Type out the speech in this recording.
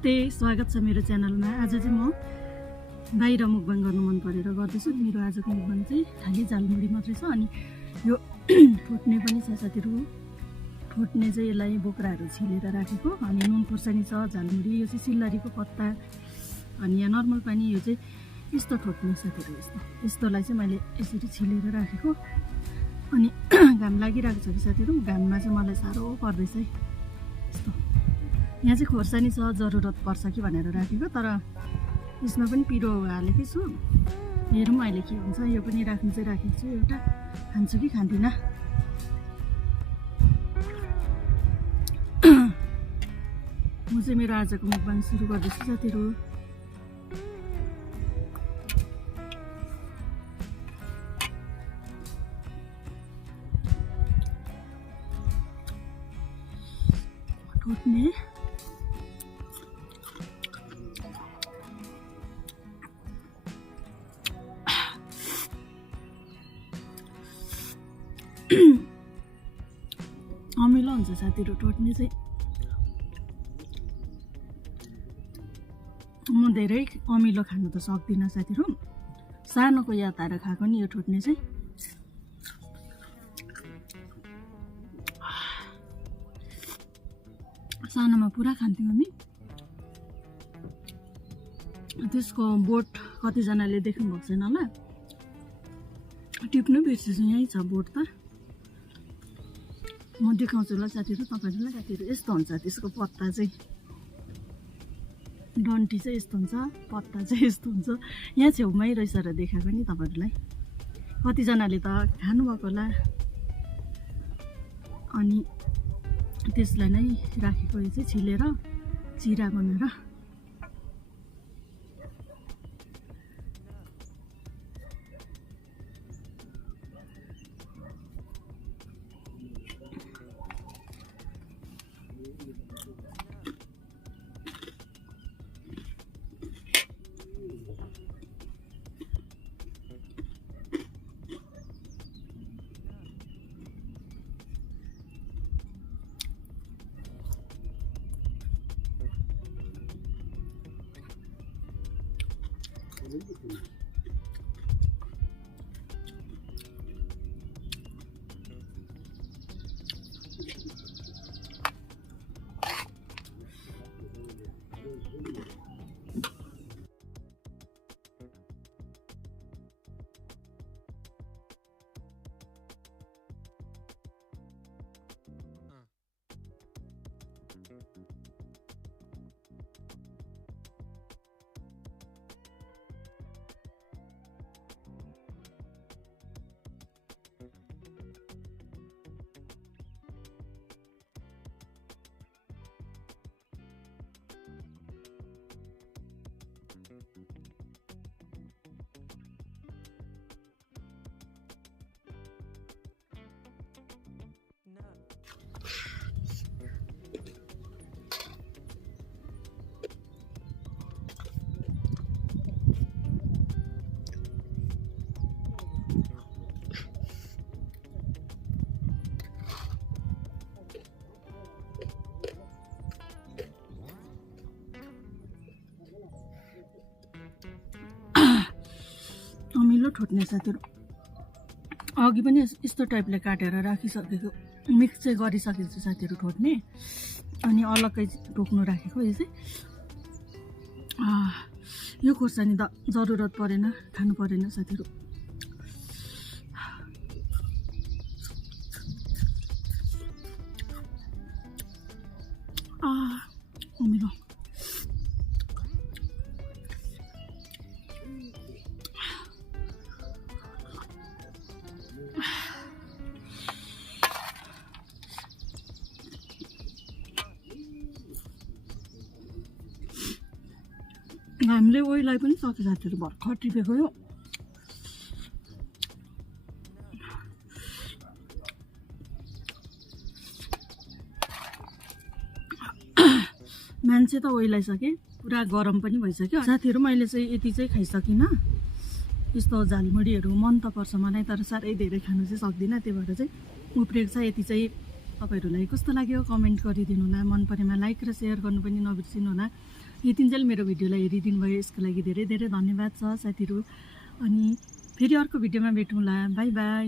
नमस्ते, स्वागत छ मेरो च्यानलमा। आज चाहिँ म बाहिर मुकबाङ गर्नु मन परेर गर्दैछु। मेरो आजको मुकबाङ चाहिँ खाली झालमुरी मात्रै छ अनि यो ठोट्ने पनि छ साथीहरु। ठोट्ने चाहिँ यसलाई बोक्राहरू छिलेर राखेको अनि नुन खुर्सानी छ, झालमुरी, यो चाहिँ सिल्लारीको पत्ता अनि यहाँ नर्मल पानी। यो चाहिँ यस्तो ठोट्ने साथीहरु, यस्तोलाई चाहिँ मैले यसरी छिलेर राखेको अनि घाम लागिरहेको छ कि साथीहरु, घाममा चाहिँ मलाई साह्रो पर्दैछ है। यस्तो यहाँ चाहिँ खोर्सानी छ, जरुरत पर्छ कि भनेर राखेको, तर यसमा पनि पिरो हालेकै छु। हेरौँ अहिले के हुन्छ। यो पनि राख्नु चाहिँ राखेको छु, एउटा खान्छु कि खान्दिनँ। म चाहिँ मेरो आजको मुकबाङ सुरु गर्दैछु साथीहरु। ठोट्ने अमिलो हुन्छ साथीहरु। ठोट्ने चाहिँ म धेरै अमिलो खानु त सक्दिनँ साथीहरु, सानोको याद आएर खाएको नि यो ठोट्ने चाहिँ। सानोमा पुरा खान्थ्यौँ हामी। त्यसको बोट कतिजनाले देख्नु भएको छैन होला, टिप्नु बिर्सेछु। यहीँ छ बोट त, म देखाउँछु ल साथीहरु तपाईहरुलाई। साथीहरु यस्तो हुन्छ त्यसको पत्ता चाहिँ, डन्ठी चाहिँ यस्तो हुन्छ, पत्ता चाहिँ यस्तो हुन्छ। यहाँ छेउमै रहेछ र देखाएको नि तपाईहरुलाई। कतिजनाले त खानुभएको होला। अनि त्यसलाई नै राखेको, यो चाहिँ छिलेर चिरा बनाएर। अमिलो ठोट्ने साथीहरु, अघि पनि यस्तो टाइपले काटेर राखिसकेको, मिक्स चाहिँ गरिसकेको छु साथीहरु ठोट्ने। अनि अलग्गै टोक्नु राखेको। यो चाहिँ यो खोर्सानी त जरुरत परेन, खानु परेन साथीहरु। अमिलो हामीले ओइलाई पनि सक्यो साथीहरु, भर्खर टिपेको यो। मान्छे त ओइलाइसके, पुरा गरम पनि भइसक्यो साथीहरु। मैले चाहिँ यति चाहिँ खाइसकिनँ। यस्तो झालमुरीहरू मन त पर्छ मलाई, तर साह्रै धेरै खानु चाहिँ सक्दिनँ। त्यही भएर चाहिँ उब्रेको छ। यति चाहिँ तपाईहरुलाई कस्तो लाग्यो कमेन्ट गरिदिनु होला। मन परेमा लाइक र शेयर गर्नु पनि नबिर्सिनु होला। यतिन्जेल मेरो भिडियोलाई हेरिदिनु भयो यसको लागि धेरै धेरै धन्यवाद छ साथीहरू। अनि फेरि अर्को भिडियोमा भेटौँला। By by.